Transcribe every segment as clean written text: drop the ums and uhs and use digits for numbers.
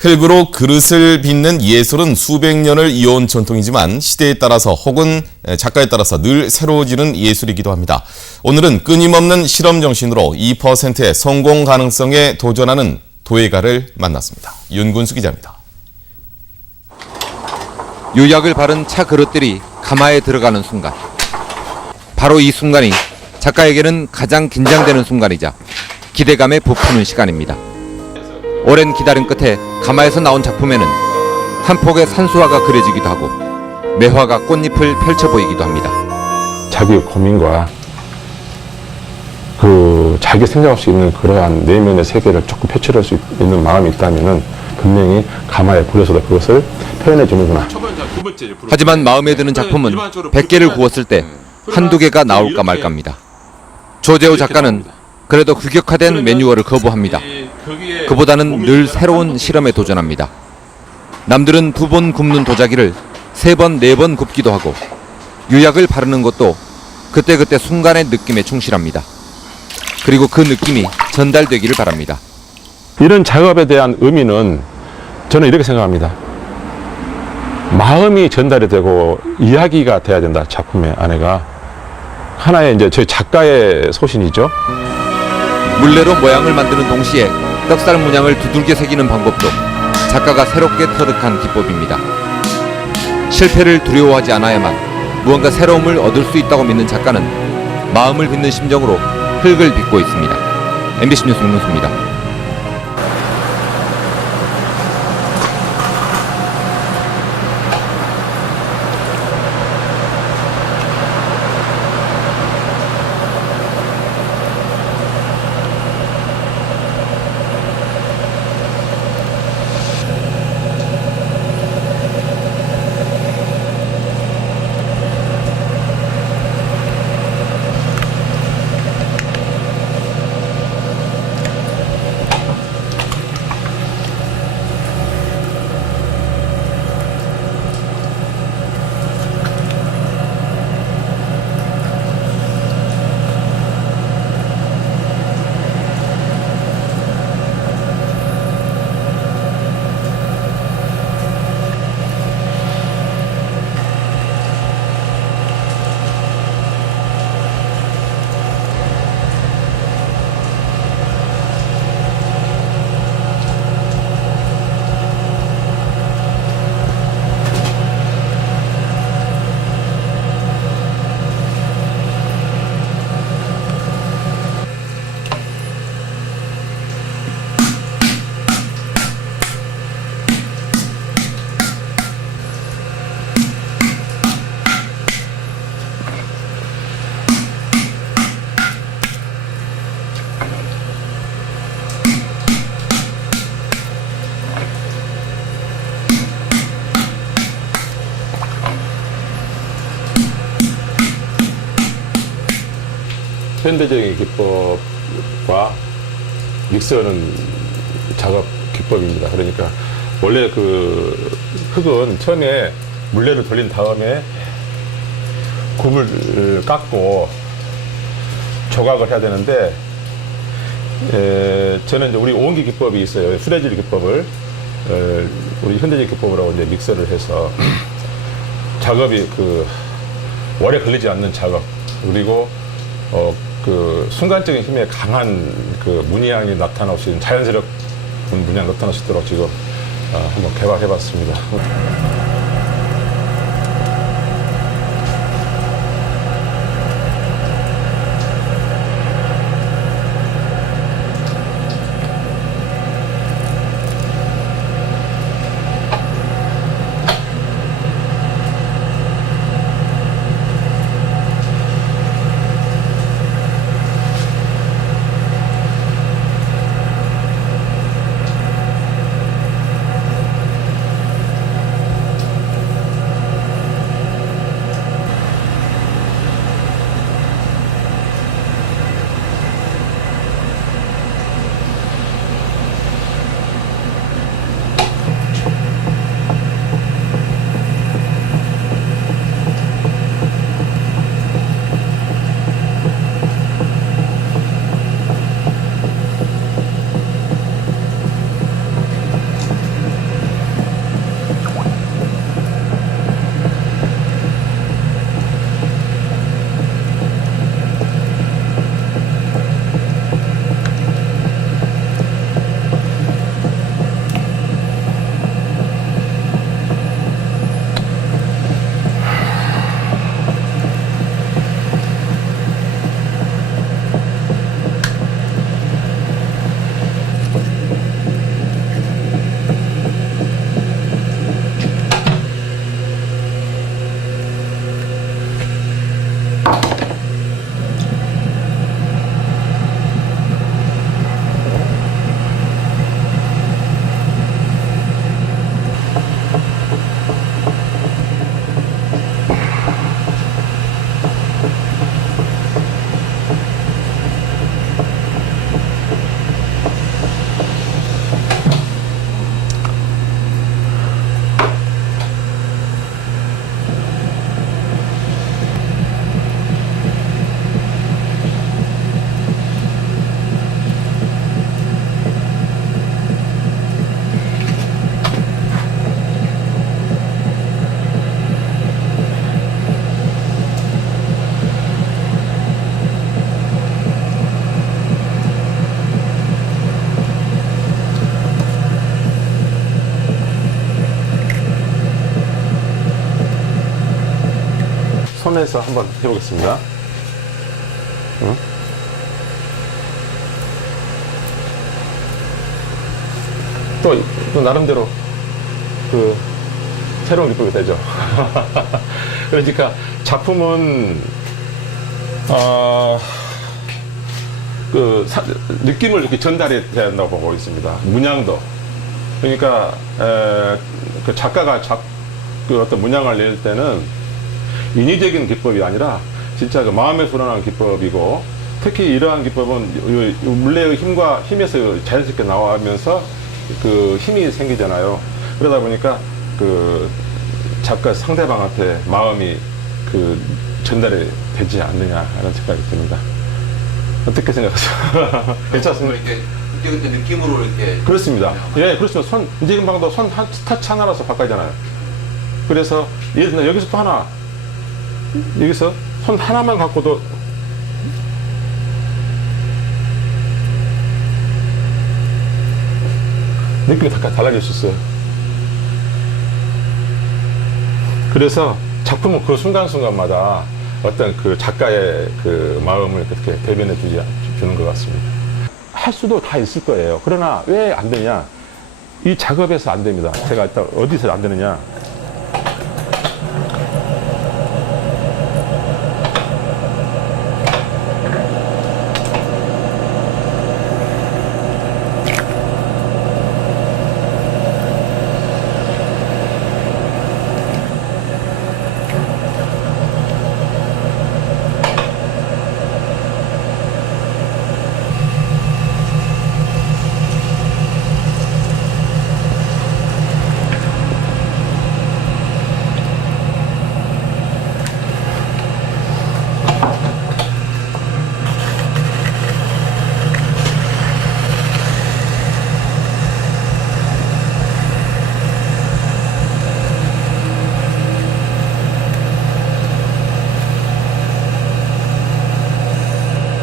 흙으로 그릇을 빚는 예술은 수백 년을 이어온 전통이지만 시대에 따라서 혹은 작가에 따라서 늘 새로워지는 예술이기도 합니다. 오늘은 끊임없는 실험 정신으로 2%의 성공 가능성에 도전하는 도예가를 만났습니다. 윤군수 기자입니다. 유약을 바른 차 그릇들이 가마에 들어가는 순간. 바로 이 순간이 작가에게는 가장 긴장되는 순간이자 기대감에 부푸는 시간입니다. 오랜 기다림 끝에 가마에서 나온 작품에는 한 폭의 산수화가 그려지기도 하고 매화가 꽃잎을 펼쳐 보이기도 합니다. 자기의 고민과 자기 생각 없이 있는 그러한 내면의 세계를 조금 표출할 수 있는 마음이 있다면은 분명히 가마에 그려서도 그것을 표현해 주는구나. 하지만 마음에 드는 작품은 100개를 구웠을 때 한두 개가 나올까 말까입니다. 조재호 작가는 그래도 규격화된 매뉴얼을 거부합니다. 그보다는 늘 새로운 실험에 도전합니다. 남들은 2번 굽는 도자기를 3번, 4번 굽기도 하고 유약을 바르는 것도 그때그때 순간의 느낌에 충실합니다. 그리고 그 느낌이 전달되기를 바랍니다. 이런 작업에 대한 의미는 저는 이렇게 생각합니다. 마음이 전달이 되고 이야기가 돼야 된다. 작품의 안에가 하나의 이제 저희 작가의 소신이죠. 물레로 모양을 만드는 동시에 떡살 문양을 두들겨 새기는 방법도 작가가 새롭게 터득한 기법입니다. 실패를 두려워하지 않아야만 무언가 새로움을 얻을 수 있다고 믿는 작가는 마음을 빚는 심정으로 흙을 빚고 있습니다. MBC 뉴스 윤문수입니다. 현대적인 기법과 믹서는 작업 기법입니다. 그러니까 원래 그 흙은 처음에 물레를 돌린 다음에 굽을 깎고 조각을 해야 되는데 저는 이제 우리 오은기 기법이 있어요. 수레질 기법을 우리 현대적 기법으로 이제 믹서를 해서 작업이 오래 걸리지 않는 작업 그리고 순간적인 힘에 강한 문양이 나타날 수 있는 자연스러운 문양이 나타날 수 있도록 지금 한번 개발해봤습니다. 손에서 한번 해보겠습니다. 응? 또 나름대로 그 새로운 기법이 되죠. 그러니까 작품은 느낌을 이렇게 전달해야 된다고 보고 있습니다. 문양도. 그러니까 그 작가가 그 어떤 문양을 낼 때는 인위적인 기법이 아니라 진짜 그 마음에 우러나는 기법이고, 특히 이러한 기법은 물레의 힘에서 자연스럽게 나오면서 그 힘이 생기잖아요. 그러다 보니까 그 작가 상대방한테 마음이 그 전달이 되지 않느냐 하는 생각이 듭니다. 어떻게 생각하세요? 괜찮습니까? 그때 느낌으로 이렇게. 그렇습니다. 예, 그렇습니다. 손 움직임 방도 손 터치 하나라서 바꿔잖아요. 그래서 예를 들어 여기서 또 하나, 여기서 손 하나만 갖고도 느낌이 다 달라질 수 있어요. 그래서 작품은 그 순간순간마다 어떤 그 작가의 그 마음을 그렇게 대변해 주는 것 같습니다. 할 수도 다 있을 거예요. 그러나 왜 안 되냐? 이 작업에서 안 됩니다. 제가 일단 어디서 안 되느냐?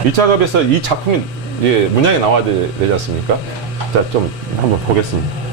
이 작업에서 이 작품이 문양이 나와야 되지 않습니까? 자, 좀 한번 보겠습니다.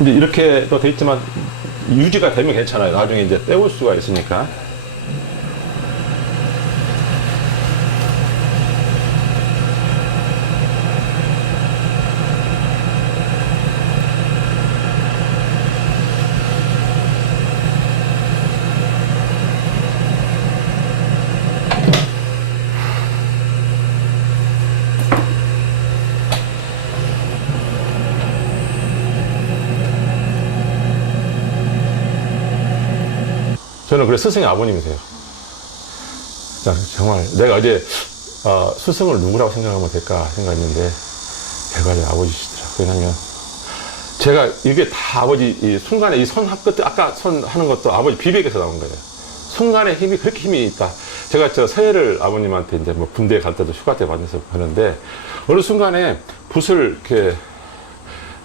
이제 이렇게 또 돼 있지만 유지가 되면 괜찮아요. 나중에 이제 떼올 수가 있으니까. 저는 그래 스승의 아버님이세요. 자, 정말 내가 어제 스승을 누구라고 생각하면 될까 생각했는데 결과적으로 아버지시더라고요. 왜냐면 제가 이게 다 아버지 이 순간에 이 손 끝 아까 손 하는 것도 아버지 비백에서 나온 거예요. 순간에 힘이 그렇게 힘이 있다. 제가 저 서예를 아버님한테 이제 뭐 군대에 갈 때도 휴가 때 받아서 하는데 어느 순간에 붓을 이렇게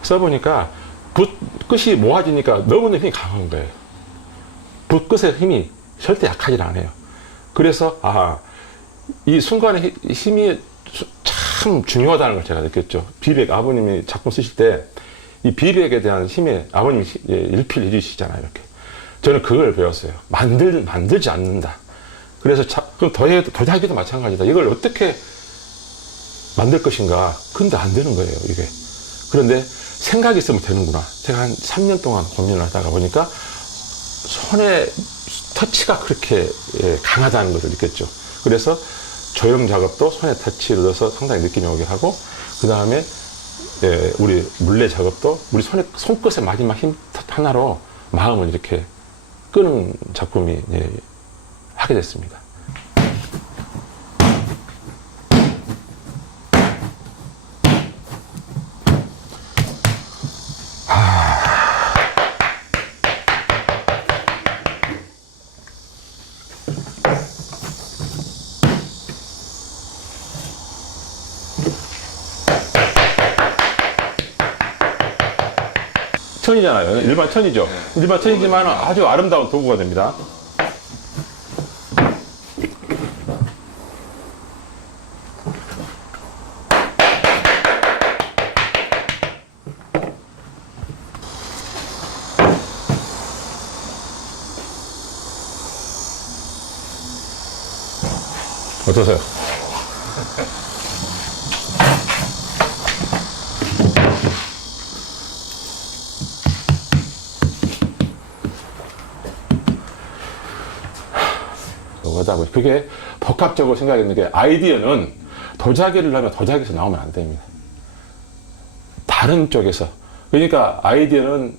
써보니까 붓 끝이 모아지니까 너무나 힘이 강한 거예요. 붓 끝의 힘이 절대 약하지 않아요. 그래서 이 순간에 힘이 참 중요하다는 걸 제가 느꼈죠. 비백, 아버님이 작품 쓰실 때 이 비백에 대한 힘에 아버님이 일필 해주시잖아요. 이렇게. 저는 그걸 배웠어요. 만들지 않는다. 그래서 그럼 도자기도 마찬가지다. 이걸 어떻게 만들 것인가. 근데 안 되는 거예요, 이게. 그런데 생각이 있으면 되는구나. 제가 한 3년 동안 고민을 하다가 보니까 손의 터치가 그렇게 강하다는 것을 느꼈죠. 그래서 조형 작업도 손에 터치를 넣어서 상당히 느낌이 오게 하고, 그 다음에 우리 물레 작업도 우리 손끝의 마지막 힘 하나로 마음을 이렇게 끄는 작품이 하게 됐습니다. 천이잖아요. 일반 천이죠. 일반 천이지만 아주 아름다운 도구가 됩니다. 어떠세요? 그게 복합적으로 생각했는 게, 아이디어는 도자기를 하면 도자기에서 나오면 안 됩니다. 다른 쪽에서. 그러니까 아이디어는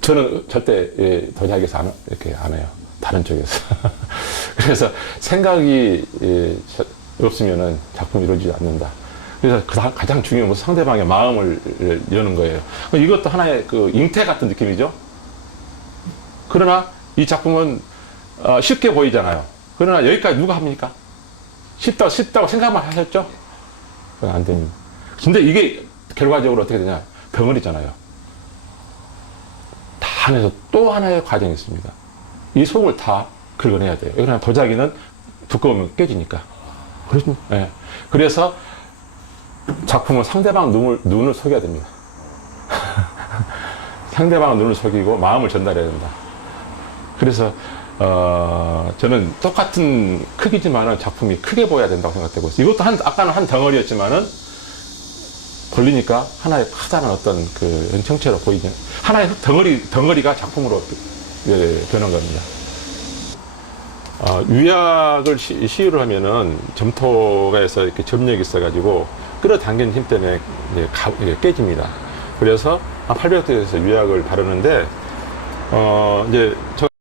저는 절대 도자기에서 이렇게 안 해요. 다른 쪽에서. 그래서 생각이 없으면은 작품이 이루어지지 않는다. 그래서 가장 중요한 것은 상대방의 마음을 여는 거예요. 이것도 하나의 그 잉태 같은 느낌이죠. 그러나 이 작품은 쉽게 보이잖아요. 그러나 여기까지 누가 합니까? 쉽다고 생각만 하셨죠? 그건 안 됩니다. 근데 이게 결과적으로 어떻게 되냐? 덩어리잖아요. 다 안에서 또 하나의 과정이 있습니다. 이 속을 다 긁어내야 돼요. 그러나 도자기는 두꺼우면 깨지니까. 그렇죠? 네. 그래서 작품은 상대방 눈을 속여야 됩니다. 상대방 눈을 속이고 마음을 전달해야 된다. 그래서 저는 똑같은 크기지만은 작품이 크게 보여야 된다고 생각되고 있어요. 이것도 아까는 한 덩어리였지만은 걸리니까 하나의 커다란 어떤 그 정체로 보이죠. 하나의 덩어리가 작품으로 변한 겁니다. 유약을 시유를 하면은 점토가에서 이렇게 점력이 있어가지고 끌어당기는 힘 때문에 이제 깨집니다. 그래서 800도에서 유약을 바르는데 이제